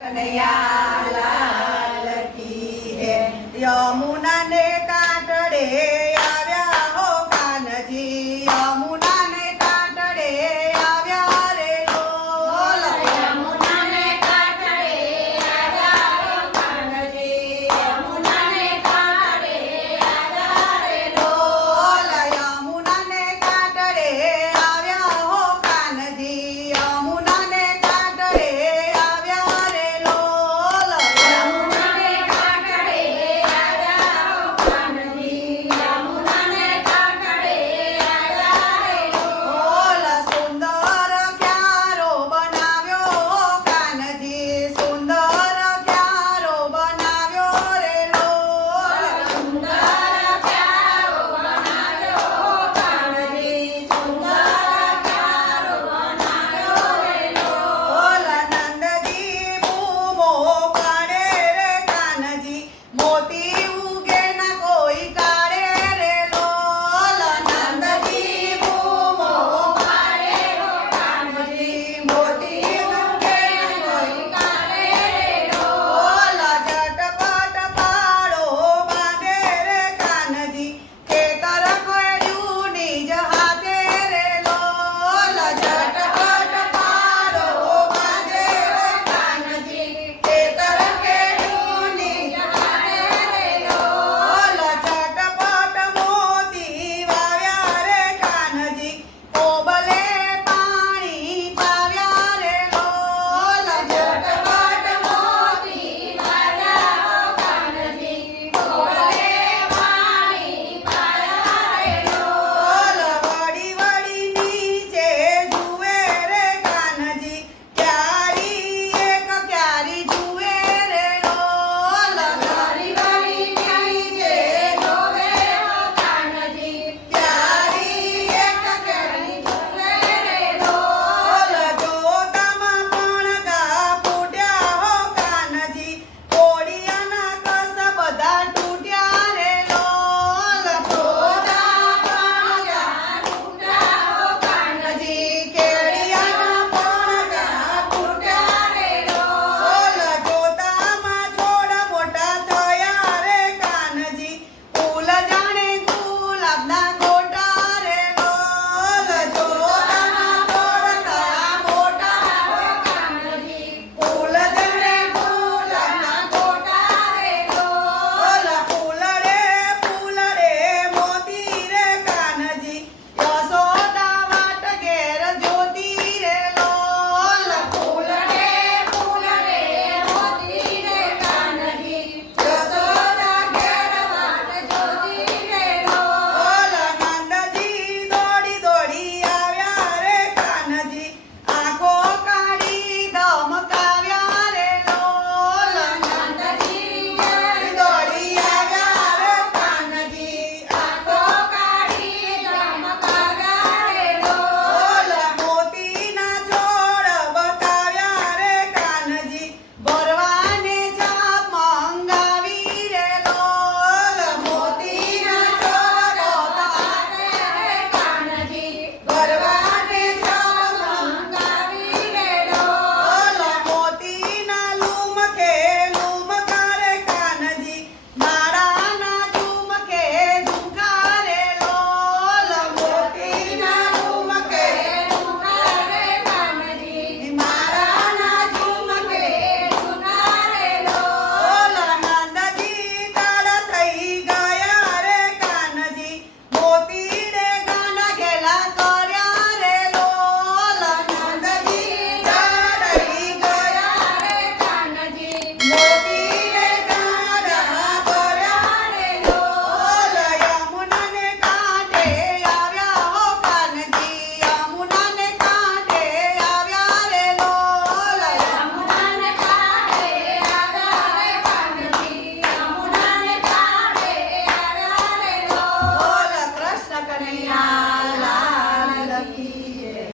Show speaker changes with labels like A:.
A: i'm gonna Yeah.